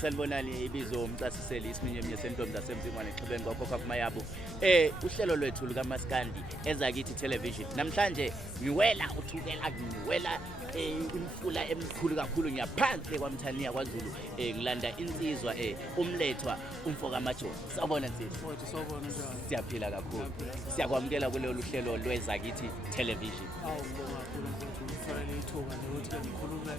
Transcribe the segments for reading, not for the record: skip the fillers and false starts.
Sanibonani ibizo umchasiseli isiminye yesentombi zasemzimwane eqhubeni ngokhokha kumayabo uhlelo lwethu lukaMaskandi ezakithi television namhlanje ngiwela uthukela ngiwela imfula emkhulu kakhulu ngiyaphansi kwaMthaniya kwaZulu ngilanda insizwa umlethwa umfoka Majoni sawubona nsizwa Sawubona njani siyaphila kakhulu siyakwamukela kulolu hlelo lwezakithi television ngibonga kakhulu kufanele ithuba lokuthi ngikhulume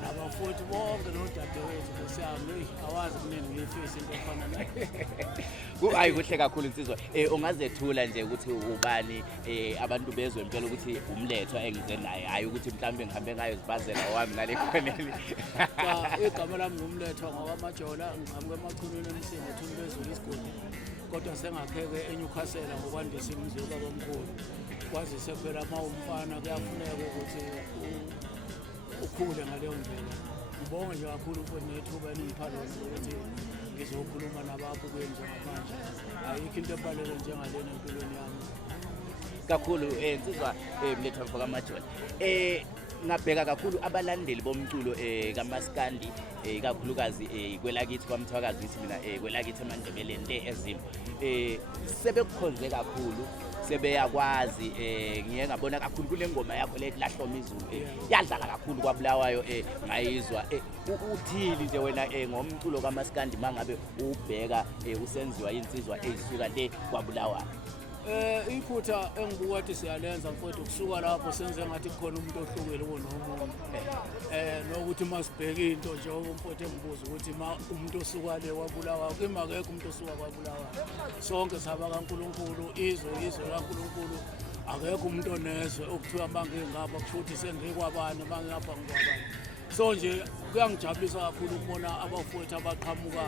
nabafundi bonke nodadewethu kusiyami awazi kunini ngiyifisa into efana nayo hayi kuhle kakhulu insizwa ungazethula nje ukuthi ubani abantu bezwe impela ukuthi umlethwa engize naye hayi ukuthi mhlawumbe ngihambe ngayo zibazela wami ngale khoneni cha igama lami ngumlethwa ngoba Majola ngiqhamuke emachunini emsini ethuni bezulu isigodi kodwa sengakheke eNewcastle ngokwandisa imizwa kaBamkhulu kwazise phela mawumfana kuyafuneka ukuthi ukhule ngaleyo ndlela ngibonga nje kakhulu futhi nethuba elipha lona ukuthi ngizokhuluma nababukeli njengamanje ayikho into ebalulekile njengalena empilweni yami kakhulu insizwa mlethwa mfoka Majoni ngabheka kakhulu abalandeli bomculo kaMaskandi kakhulukazi kwelakithi kwaMthwakazi mina kwelakithi eMandebeleni ezimo sebekukhonze kakhulu sebeyakwazi ngiye ngabona kakhulu kule ngoma yakho lethi lahloma izulu yadlala kakhulu kwaBulawayo ngayizwa uthili nje wena ngomculo kaMaskandi mangabe ubheka usenziwa insizwa ezisuka le kwaBulawayo iphutha engibuka ukuthi siyalenza mfowethu kusuka lapho senze ngathi kukhona umuntu ohlukile kunomuntu nokuthi masibheke into nje umfowethu engibuza ukuthi umuntu osuka le kwaBulawayo imakekho umuntu osuka kwaBulawayo sonke saba kaNkuluNkulu izwe kaNkuluNkulu akekho umuntu onezwe okuthiwa mangengapha kusho ukuthi sengikwabani mangapha ngikwabani so nje kuyangijabulisa kakhulu ukubona abafowethu abaqhamuka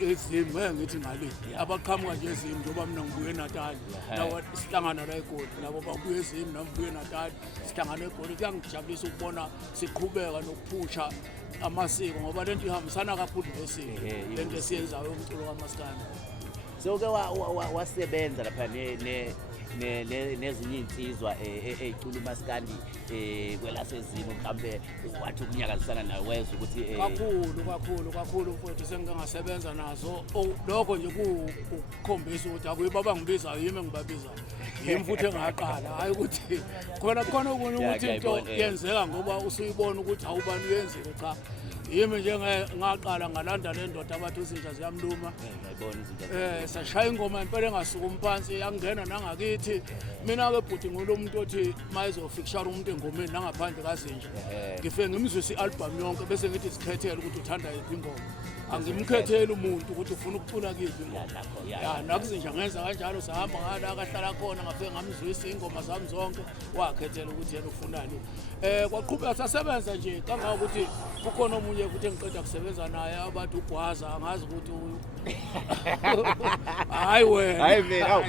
ezimo ngithi ngale abaqhamuka nje ezimo njengoba mina ngibuye eNatal nawo sihlangana la eGoli nabo babuye ezimo nami ngibuye eNatal sihlangana eGoli kuyangijabulisa ukubona siqhubeka nokuphusha amasiko ngoba lento ihambisana kakhulu nesiko lento esiyenzayo umculo kaMaskandi so ke wasebenza lapha nezinye insizwa ezicula uMaskandi kwelasezimo mhlambe wathi ukunyakazisana nawe wezwe ukuthi kakhulu mfowethu sengingasebenza nazo lokho nje ukukhombisa ukuthi akuyibaba ngibiza yimi engibabiza yimi futhi engaqala hayi ukuthi khona ubona ukuthi into yenzeka ngoba usuyibona ukuthi awubani uyenzile cha yimi nje ngaqala ngalanda le ndoda abathi izinja ziyamluma ngiyibona izinja sashaya ingoma impela engasuka umphansi yangena nangakithi mina ke bhuti ngulomuntu othi mayizofikishara umuntu engomeni nangaphandle kazinja ngifike ngimzwisa ialbum yonke bese ngithi sikhethele ukuthi uthanda yiphi ingoma angimkhetheli umuntu ukuthi ufuna ukucula kiphi nakuzinja ngenza kanjalo sahamba ngala akahlala khona ngafike ngamzwisa ingoma zami zonke wakhethela ukuthi yena ufunani kwaqhubeka sasebenza nje kangaka ukuthi kukhona omunye futhi engiqeda kusebenza naye abathi uGwaza angazi ukuthi hayi wena hayi mina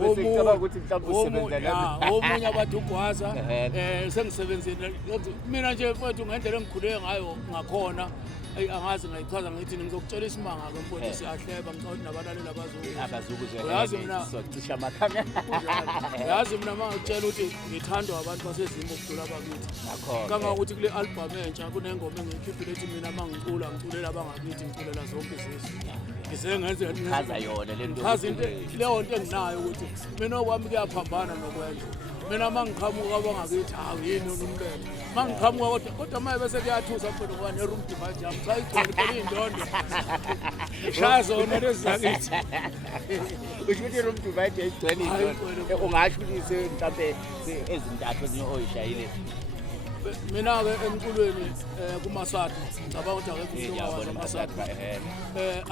bese ngicabanga ukuthi mhlawumbe usebenza nami omunye abathi uGwaza sengisebenzile mina nje mfowethu ngendlela engikhule ngayo ngakhona angazi ngayichaza ngithi ngizokutshela isimanga ke mfowethu siyahleba ngicela nabalaleli abazukuzwe yazi mina sizocisha amakhanga yazi mina mangitshela ukuthi ngithandwa abantu basezimo ukudlula abakithi kanga ukuthi kule album entsha kunengoma engikhiphile ethi mina mangicula ngiculela abangakithi ngiculela zonke izizwe ngisengenze chaza yona lento chaza into leyo nto enginayo ukuthi mina okwami kuyaphambana nokwenza mina mangiqhamuka abangakithi hawu yini unomlelo mangiqhamuka kodwa maye bese kuyathusa mfowethu ngoba neroom divide jam cha igcwele phela indondo shaya zona lezi zakithi ukuthi room divide igcwele indondo ungasho ukuthi mhlawumbe ezintathu ezinye oyishayile mina ke emculweni kuMasadi ngicabanga ukuthi akekho umuntu owazi uMasadi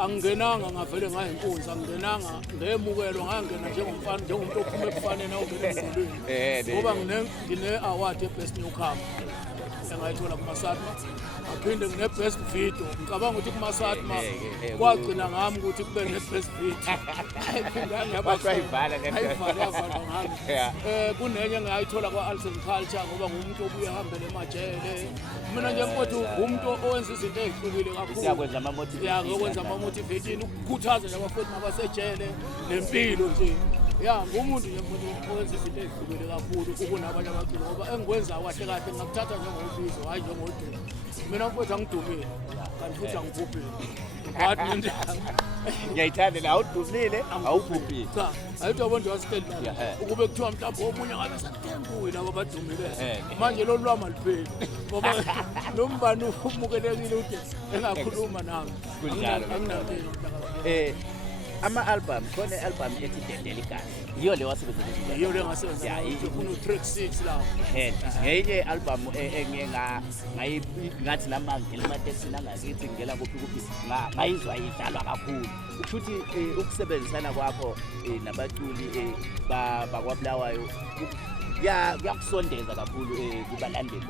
angingenanga ngavele ngayinkunzi angingenanga ngemukelo ngangena njengomfana njengomuntu ophuma ebufaneni ongena emculweni ngoba ngine award ye-best newcomer engayithola kuMasadi aphinde ngine best video ngicabanga ukuthi kuMasadi kwagcina ngami ukuthi kube ne best video ayiphinda ngiyabaqayivala ngami kunenye ngayithola kwa-Alton Culture ngoba ngumuntu obuye ehambele emajele mina nje mfowethu umuntu owenza izinto ezihlukile kakhulu siyakwenza ama-motivation ama-motivation ukukhuthaza nje abafowethu nabasejele nempilo nje ya ngumuntu nje mfowethu owenza izinto ezihlukile kakhulu kunabanye abaculi ngoba engikwenza kahle kahle ngakuthatha njengobizo hayi njengodumo mina mfowethu angidumile kanti futhi angibhubhile but ngiyayithanda la awudumile awubhubhile cha ayitho nje wasiteli Yeah. ukube kuthiwa mhlawumbe omunye ngabe satembuyi labo badumile manje lo lwama lipheli ngoba nombani umukelekile ukuthi engakhuluma nami Kunjalo. anginalo ama-album khona i-album ethi Dendele Igazi yiyo le wasebenzisa yiyo le ngasebenza Yeah, ufuna u-track 6 lapho ngenye i-album engiye ngathi nama ngingena ematekisini angakithi ngingena kuphi ngayizwa idlalwa kakhulu ukuthi ukusebenzisana kwakho nabaculi bakwaBulawayo kuyakusondeza kakhulu kubalandeli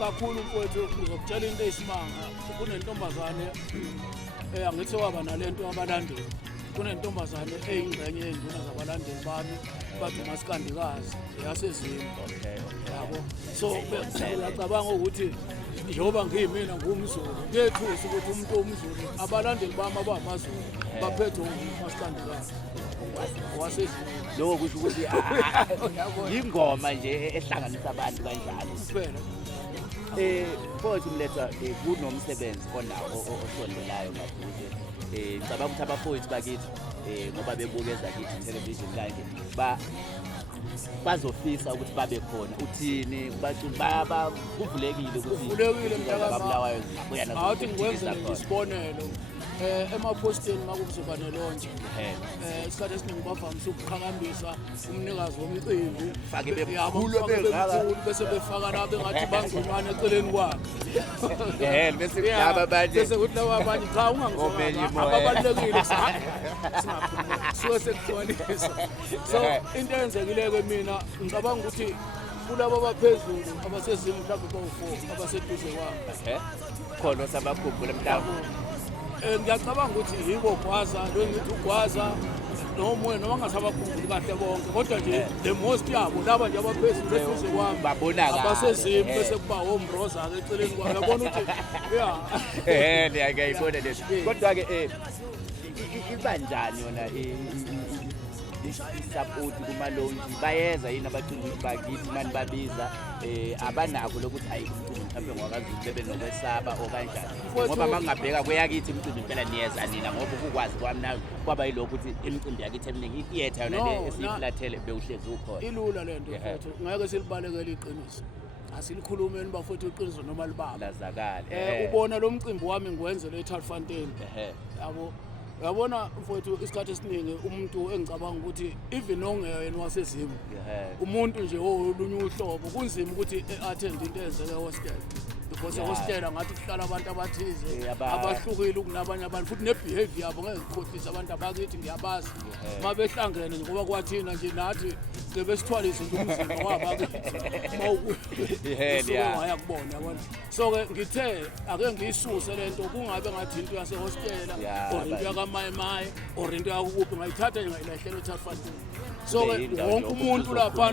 kakhulu mfowethu ngizokutshela into eyisimanga kunentombazane angithi waba nalento abalandeli kunentombazane eyingxenye yenduna zabalandeli bami bathi umasikandikazi yasezimba yabo so ngiyacabanga ukuthi njengoba ngiyimina ngumZulu kuyethusa ukuthi umuntu omZulu abalandeli bami abamaZulu baphethe umasikandikazi wasezimba lokho kusho ukuthi yingoma nje ehlanganisa abantu kanjalo kuphela mfowethu Mletha kunomsebenzi onawo osondelayo maduze ngicabanga ukuthi abafowethu bakithi ngoba bebukeza kithi television kanje bazofisa ukuthi babe khona uthini baculi kuvulekile ukuthi mntakaBulawayo awuthi ngikwenze isibonelo emaposteni makuzoba nelonje isikhathi esiningi bavamise ukuqhakambisa umnikazi womcimbi fake bekhulu bengaka bese befaka nabo engathi bangconywana eceleni kwakhe bese kudaba abanye bese kuthi labo abanye cha ungangizwa ababalekile suke sekuhlukanisa so into eyenzekile mina ngicabanga ukuthi kulabo abaphezulu abasezimi mhlawumbe bawu4 abaseduze kwami khona sabakhumbula mhlawumbe ngiyacabanga ukuthi yibo Gwaza lo ngithi uGwaza nomoya noma ngasabakhumbuli kahle bonke kodwa nje the most yabo laba nje abaphezulu beduze kwami babonakala abasezimi bese kuba oMroza ke eceleni kwami yabona ukuthi ngiyayibona leso kodwa ke ibanjani yona i-support kumalonji bayeza yini abaculi bakithi manje babiza abanako lokuthi hayi umculi mhlawumbe ngwakaZulu bebe nokwesaba okanjani ngoba mangingabheka kweyakithi umculi impela niyeza nina ngoba ukukwazi kwami nayo kwaba yilokho ukuthi imicimbi yakithi eminingi i-theater yona le esiyiflathele bewuhlezi ukhona ilula lento mfowethu ngeke silibalekele iqiniso asilikhulumeni bafowethu iqiniso noma libaba lazakala ubona lo mcimbi wami ngiwenzele eTartfontein yabo yabona mfowethu isikhathi esiningi umuntu engicabanga ukuthi even ongeyena wasezimo umuntu nje olunye uhlobo kunzima ukuthi attend into ezeke hostel because hostel ngathi kuhlala abantu abathize abahlukile kunabanye abantu futhi nebehavior yabo ngeke ngikhohlise abantu abakithi ngiyabazi mabehlangene ngoba kwathina nje nathi besithwalise nje umzimba wabakithi ngaya kubona yabona so ke ngithe ake ngiyisuse lento kungabe ngathi into yase hostela or into yakamayimayi or into yakuphi ngayithatha nje ngayilahlela eTartfontein so ke wonke umuntu lapha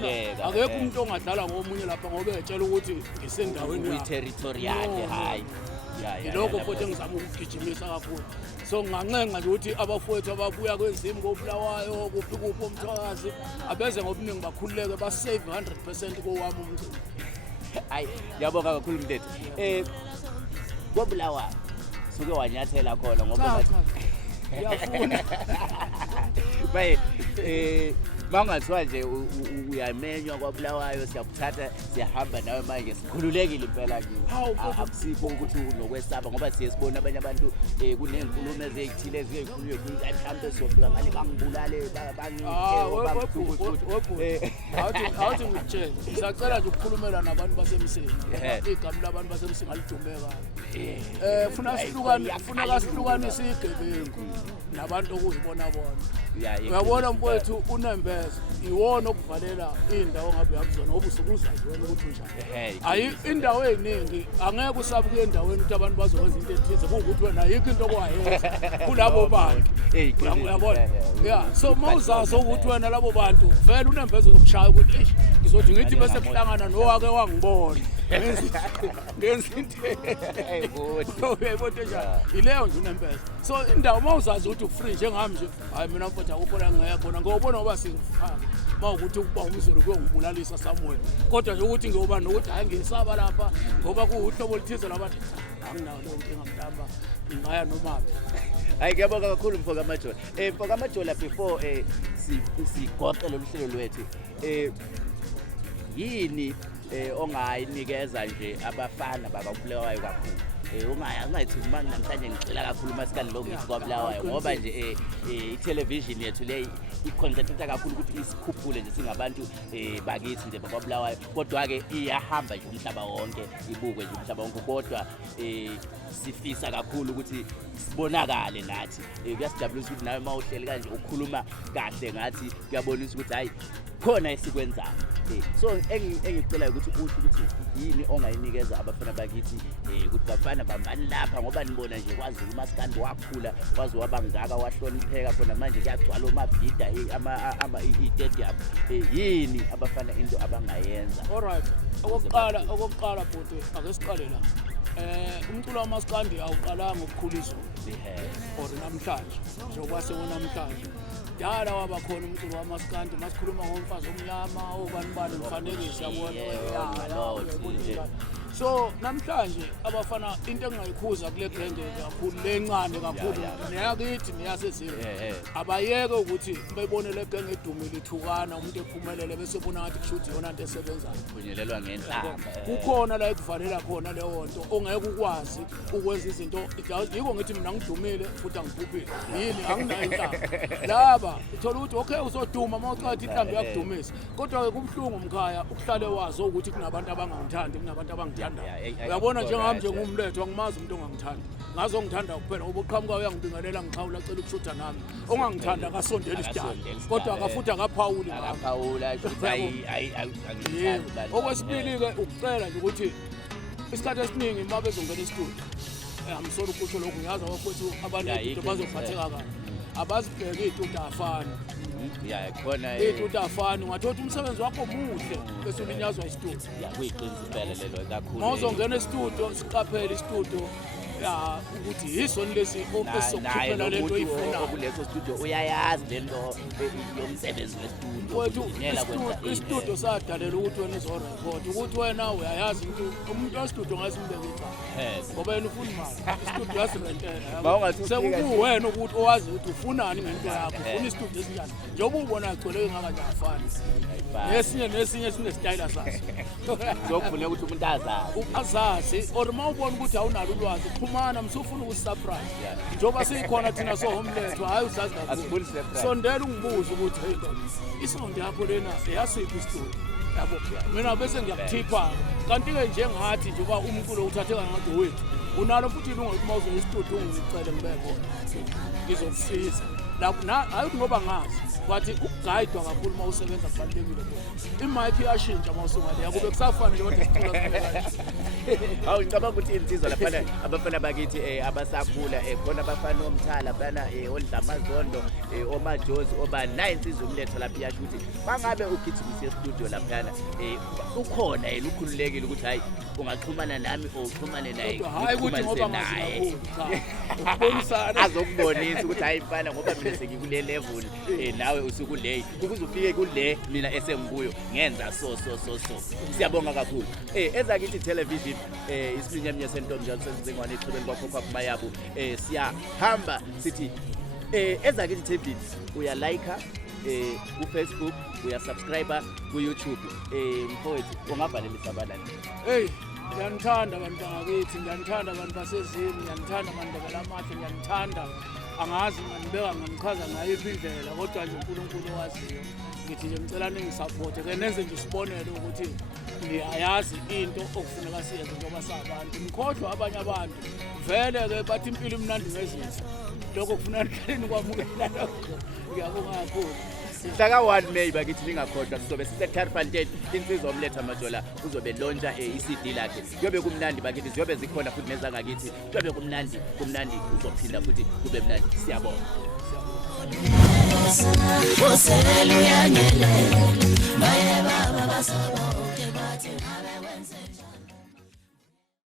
akekho umuntu ongadlala ngomunye lapha ngoba etshela ukuthi ngisendaweni yakhe hayi yilokho futhi engizama ukugijimisa kakhulu so ngancenga nje ukuthi abafowethu ababuya kwezimi koBulawayo kuphi umthwakazi abeze ngobuningi bakhululeke basave 100% kowami umcimbi hayi ngiyabonga kakhulu Mletha koBulawayo suke wanyathela khona ngoba ngiyafuna baye mangathiwa nje uyamenywa kwaBulawayo siyakuthatha siyahamba nawe manje sikhululekile impela kimi akusikho ukuthi unokwesaba ngoba siye sibona abanye abantu kunenkulumo ezithile ezikhulunywe mhlawumbe siyofika ngale bangibulale awuthi ngitshela ngisacela nje ukukhulumela nabantu basemsini igama labantu basemsini alidumeka funa kasihlukanise igebengu nabantu okuzibona bona uyabona mfowethu unembeza iwona okuvalela indawo ngabe yakuzona ngoba usukuzazi wena ukuthi njani ayi indawo eziningi angeke usabuke endaweni ukuthi abantu bazokwenza into ethize ukuthi wena ayikho into okwayenza kulabo bantu uyabona so mawuzazi ukuthi wena labo bantu vele unembeza zokushaya ukuthi ngizothi ngithi bese kuhlangana nowake wangibona ngenza into uyayibona njalo ileyo nje unempela so indawo mawuzazi ukuthi ufree njengami nje hayi mina mfowethu akubona ngiyabona ngiyobona ngoba singifaka mawukuthi ukuba umzulu kuyokubulalisa somewhere kodwa nje ukuthi ngiyoba nokuthi hayi ngisaba lapha ngoba kuuhlobo oluthize labantu anginawo leyo nkinga mhlamba ngingaya noma hayi ngiyabonga kakhulu Mfoka Majola Mfoka Majola before sigoqe lolu hlelo lwethu yini ongayinikeza nje abafana bakabulawayo kakhulu ungayithi uma namhlanje ngicela kakhulu masikani lo ngithi kwabulawayo ngoba nje i-television yethu le iconcentrate kakhulu ukuthi isikhuphule nje singabantu bakithi nje bakwabulawayo kodwa ke iyahamba nje umhlaba wonke ibukwe nje umhlaba wonke kodwa sifisa kakhulu ukuthi sibonakale nathi kuyasijabulisa ukuthi nawe mawuhleli kanje ukhuluma kahle ngathi kuyabonisa ukuthi hayi khona esikwenzayo so engicela ukuthi ukuthi yini ongayinikeza abafana bakithi ukuthi bafana bambani lapha ngoba nibona nje kwaZulu uMaskandi wakhula waze wabangaka wahlonipheka khona manje kuyagcwala omabhida i-stadium yini abafana into abangayenza alright okokuqala bhuti ake siqale la umculo wamaskandi awuqalanga ukukhulisa or namhlanje njengoba sewonamhlanje dala waba khona umculo wamaskandi masikhuluma ngomfazi omnyama obani umfanekisi yabona so namhlanje abafana into engayikhuza kule genge kakhulu lencane kakhulu neyakithi neyasezini abayeke ukuthi bebone le genge edumile ithukana umuntu ephumelele bese bona ngathi kushuthi yona into esebenzayo kunyelelwa ngenhlamba kukhona la ekuvalela khona leyo nto ongeke ukwazi ukwenza izinto yiko ngithi mina ngidumile futhi angiphuphile yini anginayo inhlamba laba uthola ukuthi okay uzoduma mawucathi inhlambi yakudumisa kodwa ke kubhlungu umkhaya ukuhlale wazi ukuthi kunabantu abangangithandi kunabantu abangithanda uyabona njengami nje ngumletho angimazi umuntu ongangithanda ngazo ngithanda kuphela ubuqhamuka uyangibingelela ngikhawula acela ukushutha nami ongangithanda akasondela isidala kodwa akafuthi akaphawuli okwesibili ke ukucela nje ukuthi isikhathi esiningi uma bezongena istudio amsolo ukusho lokhu ngiyazi ukuthi abantu bazophatheka kahle abazibheke istudio afana khona istudio afana ungathola umsebenzi wakho muhle bese ulinyazwa istudio kuyiqiniso impela lelo kakhulu mawuzongena estudio siqaphele istudio ukuthi yisoni lesi esizokukhiphela lento oyifuna kuleso studio uyayazi lento yomsebenzi westudio istudio sadalela ukuthi wena uzorecord ukuthi wena uyayazi umuntu westudio ngasimbeke icala ngoba yena ufuna imali istudio yasirentela sekuwena ukuthi owazi ukuthi ufunani ngento yakho ufuna istudio esinjani njengoba ubona agcwele ngakanje afani nesinye sinesitayila saso zokufuna ukuthi umuntu azazi or mawubona ukuthi awunalo ulwazi xhumana msufuna ukusurprise njengoba sikhona thina sohomletho hayi uzazi kakhulu sondela ungibuza ukuthi hey isound yakho lena eyasiphi istudio yabo mina bese ngiyakuthipha kanti ke njengathi njengoba umculo uthatheka ngathi wethu unalo futhi ilungelo uma uzoya estudio ungicele ngibe khona ngizokusiza lapho hayi ngoba ngazi wathi ukugayidwa kakhulu uma usebenza kubalekile imic iyashintsha uma usungale yakube kusafana nje kodwa isicula kuphela hawu ngicabanga ukuthi insizwa lapha abafana bakithi abasakhula khona abafana omthala bana oNdlamazondo oMajozi obani la insizwa umletho lapha iyasho ukuthi bangabe ugijimisa estudio lapha ukhona yena ukhululekile ukuthi hayi ungaxhumana nami or uxhumane naye hayi ukuthi ngoba ngazi ukubonisana azokubonisa ukuthi hayi mfana ngoba mina sengikule level nawe usukule ukuze ufike kule mina esengikuyo ngenza so siyabonga kakhulu ezakithi television isilinye sentombi njalo senzingwane ixhubeni kwakhokha kumayabu siyahamba sithi ezakithi TV uyalike ku-Facebook uyasubscribe ku-YouTube mfowethu ungabhalelisa abalandi ngiyanithanda abantu bakithi ngiyanithanda abantu basezini ngiyanithanda abantu balamahle ngiyanithanda angazi nganibeka nganichaza ngayo indlela kodwa nje uNkulunkulu owaziyo ngithi nje ngicela ningisupporte ke nenze nje isibonelo ukuthi niyayazi into okufuneka siyenze njengoba sabantu nikhohlwa abanye abantu vele ke bathi impilo imnandi ngezizwe lokho kufuneka nihleni kwamukela lokho ngiyabonga kakhulu mhla ka-1 May bakithi ningakhohlwa sizobe sise-Tarfantel insizwa umletha Majola uzobe lontsha i-CD lakhe kuyobe kumnandi bakithi ziyobe zikhona futhi nezangakithi kuyobe kumnandi uzophinda futhi kube mnandi siyabonga uselu yangelela baye baba basoboke bathi